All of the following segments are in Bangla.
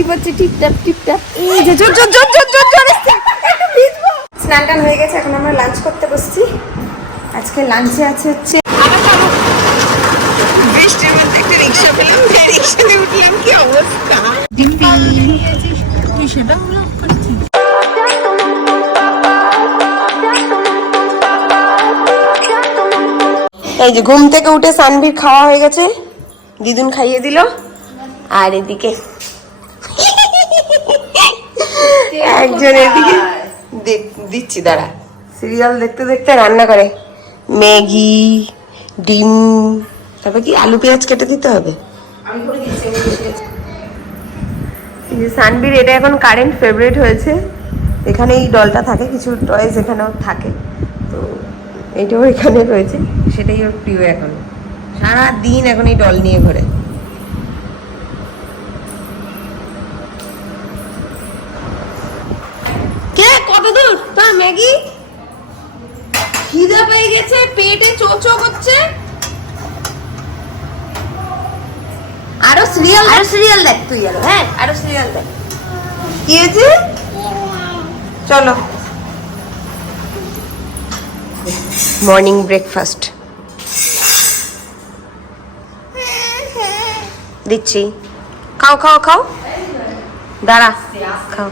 চিপাচ্ছি টিপটাপ টিপটাপ। এই যে জোর জোর জোর জোর জোর জোর এসছে, একটু ভিজবো। স্নান টান হয়ে গেছে, এখন আমরা লাঞ্চ করতে বসছি। আজকে লাঞ্চে আছে হচ্ছে বৃষ্টির মধ্যে একটা রিক্সা পেলাম, রিক্সাতে উঠলাম, কি অবস্থা। সেটা করছি। এই যে ঘুম থেকে উঠে সানভীর খাওয়া হয়ে গেছে, দিদুন খাইয়ে দিল। আর এদিকে একজন এদিকে দিচ্ছি, দাঁড়া। সিরিয়াল দেখতে দেখতে রান্না করে ম্যাগি, ডিম, তারপর কি আলু পেঁয়াজ কেটে দিতে হবে। সানভীর এটা এখন কারেন্ট ফেভারিট হয়েছে। এখানে এই ডলটা থাকে, কিছু টয়েস এখানেও থাকে, তো এটাও এখানে রয়েছে, সেটাই ওর প্রিয়। এখন সারাদিন এখন এই ডল নিয়ে ঘোরে। কে কত দূর তোর ম্যাগি? খিদে পেয়ে গেছে, পেটে চোচো করছে। আরো সিরিয়াল দেখ তুই। আরো হ্যাঁ, আরো সিরিয়াল দেখ। কি হয়েছে? চলো মর্নিং ব্রেকফাস্ট দিচ্ছি, খাও খাও খাও, দাঁড়া খাও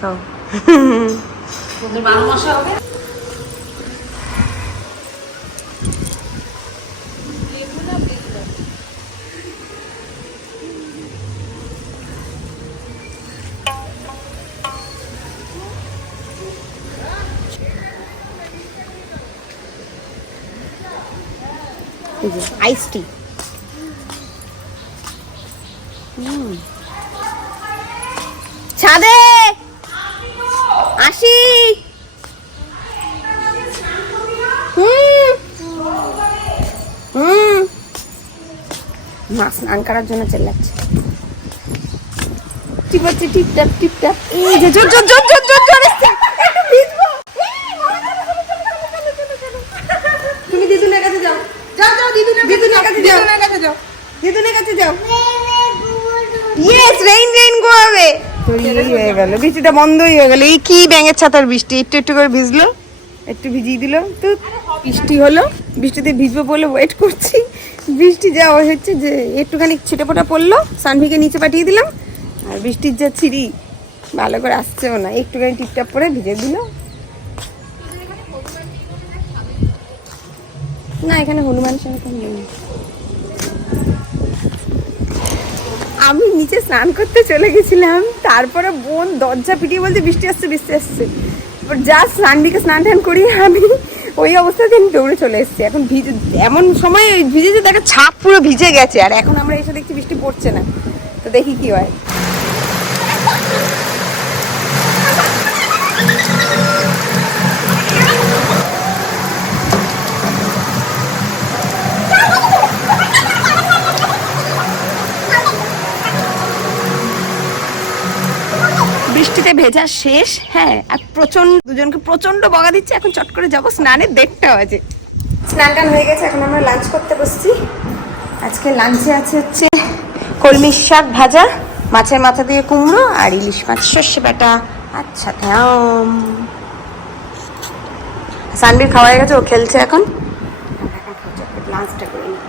খাও। আইস টি। ছাদে আসি। মা স্নান করার জন্য চেল্লাচ্ছে, টিপাচ্ছি টিপটাপ টিপটাপ। এই যে জোর জোর জোর জোর জোর জোর এসছে, একটু ভিজবো। তুমি দিদুনের কাছে যাও, যাও যাও, দিদুনের কাছে যাও, দিদুনের কাছে যাও। ইয়েস, রেইন রেইন গো হবে। তো এই হয়ে গেল, বৃষ্টিটা বন্ধই হয়ে গেল। এই কি ব্যাঙের ছাতার বৃষ্টি, একটু একটু করে ভিজলো, একটু ভিজিয়ে দিল, তো বৃষ্টি হলো। বৃষ্টিতে ভিজবো বলে ওয়েট করছি। বৃষ্টি যা হচ্ছে যে একটুখানি ছিটেফোঁটা পড়লো, সানভিকে নিচে পাঠিয়ে দিলাম। আর বৃষ্টির যা ছিরি, ভালো করে আসছেও না, একটুখানি টিপটাপ করে ভিজে দিল। না, এখানে হনুমান সংখ্যা নেই। আমি নিচে স্নান করতে চলে গেছিলাম, তারপরে বোন দরজা পিটিয়ে বলছে বৃষ্টি আসছে বৃষ্টি আসছে। জাস্ট সানভিকে স্নান টান করি আমি, ওই অবস্থাতে আমি দৌড়ে চলে এসেছি। এখন ভিজে, এমন সময় ভিজেছে দেখে ছাপ পুরো ভিজে গেছে। আর এখন আমরা এসে দেখছি বৃষ্টি পড়ছে না, তো দেখি কি হয়। বৃষ্টিতে ভেজা শেষ। হ্যাঁ, আর প্রচন্ড, দুজনকে প্রচন্ড বকা দিচ্ছে। এখন চট করে যাবো, স্নানের 1:30 বাজে। স্নান টান হয়ে গেছে, এখন আমরা লাঞ্চ করতে বসছি। আজকে লাঞ্চে আছে হচ্ছে কলমি শাক ভাজা, মাছের মাথা দিয়ে কুমড়ো, আর ইলিশ মাছ সর্ষে বাটা। আচ্ছা, সানভীর খাওয়া হয়ে গেছে, ও খেলছে এখন। লাঞ্চটা করে নিই।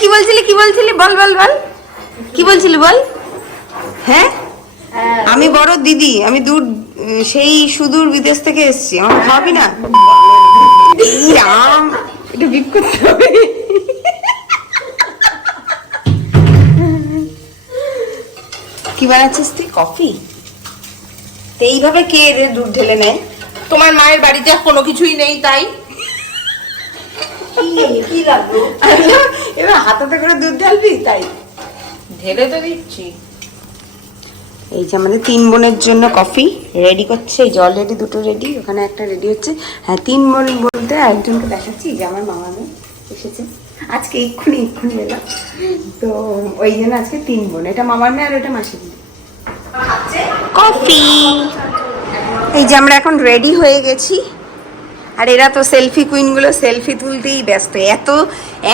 কি বলছিলি, কি বলছিলি, বল বল বল, কি বলছিলি বল। হ্যাঁ, আমি বড় দিদি, আমি দূর, সেই সুদূর বিদেশ থেকে এসেছি, আমার খাওয়াবি না? রাম, এটা বিপ করতে হবে। কি বানাচ্ছিস তুই? কফি? এইভাবে কে দুধ ঢেলে নেয়? তোমার মায়ের বাড়িতে কোনো কিছুই নেই তাই। কি লাগলো? এবার হাতাতে করে দুধ ঢালবি, তাই ঢেলে তো দিচ্ছি। এই যে আমাদের 3 বোনের জন্য কফি রেডি করছে। এই যে অলরেডি 2টো রেডি, ওখানে একটা রেডি হচ্ছে। হ্যাঁ, 3 বোন বলতে একজনকে দেখাচ্ছি, যে আমার মামা মেয়ে এসেছে। আজকে এক্ষুনি এলাম, তো ওই জন্য আজকে 3 বোন, এটা মামার মেয়ে আর ওটা মাসির মেয়ে। কফি। এই যে আমরা এখন রেডি হয়ে গেছি, আর এরা তো সেলফি কুইনগুলো সেলফি তুলতেই ব্যস্ত, এত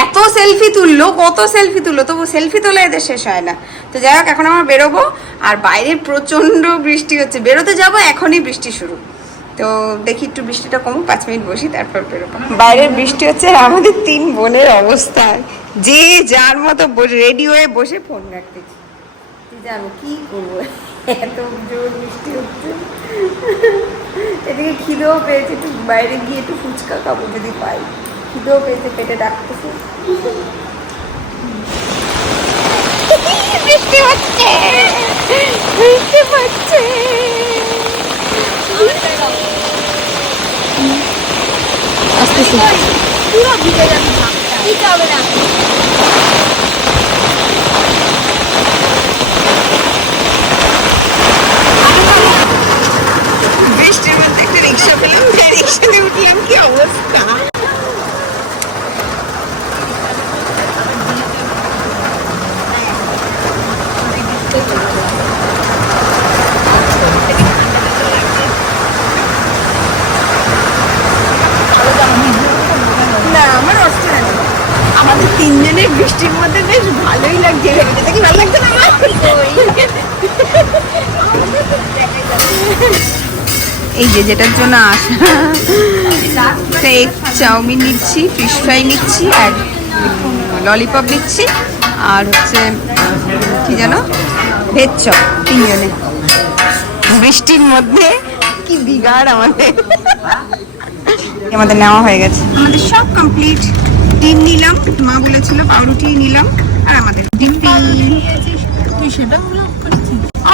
এত সেলফি তুললো, কত সেলফি তুললো, তবু সেলফি তোলা এদের শেষ হয় না। তো যাই হোক, এখন আমরা বেরোবো, আর বাইরে প্রচণ্ড বৃষ্টি হচ্ছে, বেরোতে যাবো এখনই বৃষ্টি শুরু। তো দেখি একটু বৃষ্টিটা কমুক, 5 মিনিট বসি, তারপর বেরোবো। বাইরের বৃষ্টি হচ্ছে, আর আমাদের 3 বোনের অবস্থা, যে যার মতো রেডি হয়ে বসে ফোন রাখতেছি। জানো কি করবো, এত জোর বৃষ্টি হচ্ছে। এদিকে খিদেও পেয়েছে, একটু বাইরে গিয়ে একটু ফুচকা খাবো যদি পাই, খিদেও পেয়েছে, পেটে ডাকতেছে। বৃষ্টি হচ্ছে, বৃষ্টি হচ্ছে। আসতেছি, পুরো ভিজে যাবে, দিতে হবে না। বৃষ্টির মধ্যে একটা রিক্সা পেলাম, রিক্সাতে উঠলাম, কি অবস্থা। না আমার অসুবিধা নেই, আমাদের 3 জনের বৃষ্টির মধ্যে বেশ ভালোই লাগছে। কি ভালো লাগছে না আমার? এই যে যেটার জন্য আসা, এগ চাউমিন নিচ্ছি, ফিশ ফ্রাই নিচ্ছি, আর ললিপপ নিচ্ছি, আর হচ্ছে কি যেন ভেজ চপ, 3 জনে বৃষ্টির মধ্যে। কি বিগাড় আমাদের। আমাদের নেওয়া হয়ে গেছে, আমাদের সব কমপ্লিট। ডিম নিলাম, মা বলেছিল পাউরুটি নিলাম, আর আমাদের ডিম। তুই সেটা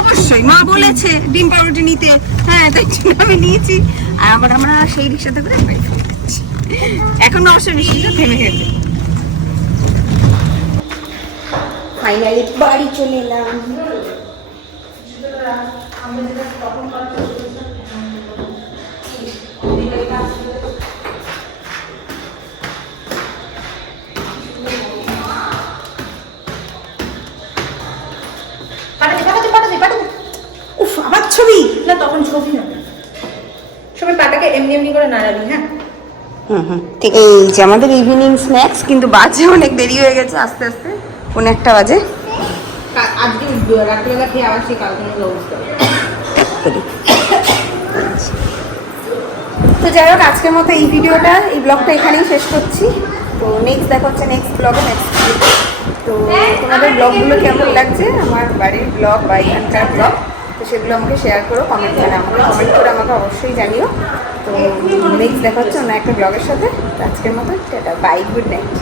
অবশ্যই মা বলেছে ডিম পাউরুটি নিতে, হ্যাঁ তাই জন্য আমি নিয়েছি। আর আবার আমরা সেই রিক্সাতে করে এখন অবশ্যই বৃষ্টিটা থেমে গেছে। ফাইনালি বাড়ি চলে এলাম। উফ, আবার ছবি না, তখন ছবি হবে, সবাই পাটাকে এমনি এমনি করে নাড়াবি। হ্যাঁ, ঠিক। এই যে আমাদের ইভিনিং স্ন্যাক্স, কিন্তু বাজে অনেক দেরি হয়ে গেছে, আস্তে আস্তে 1:30 বাজে। আজকে রাত্রিবেলা খেয়ে আবার সেই কালকে অবস্থা। তো যাই হোক, আজকের মতো এই ভিডিওটা, এই ব্লগটা এখানেই শেষ করছি। তো নেক্সট দেখা হচ্ছে নেক্সট ব্লগে, নেক্সট। তো তোমাদের ব্লগগুলো কেমন লাগছে, আমার বাড়ির ব্লগ বা এখানকার ব্লগ, তো সেগুলো আমাকে শেয়ার করো, কমেন্ট করে আমাকে অবশ্যই জানিও। তো নেক্সট দেখা হচ্ছে অন্য একটা ব্লগের সাথে। তো আজকের মতো টাটা, বাই, গুড নাইট।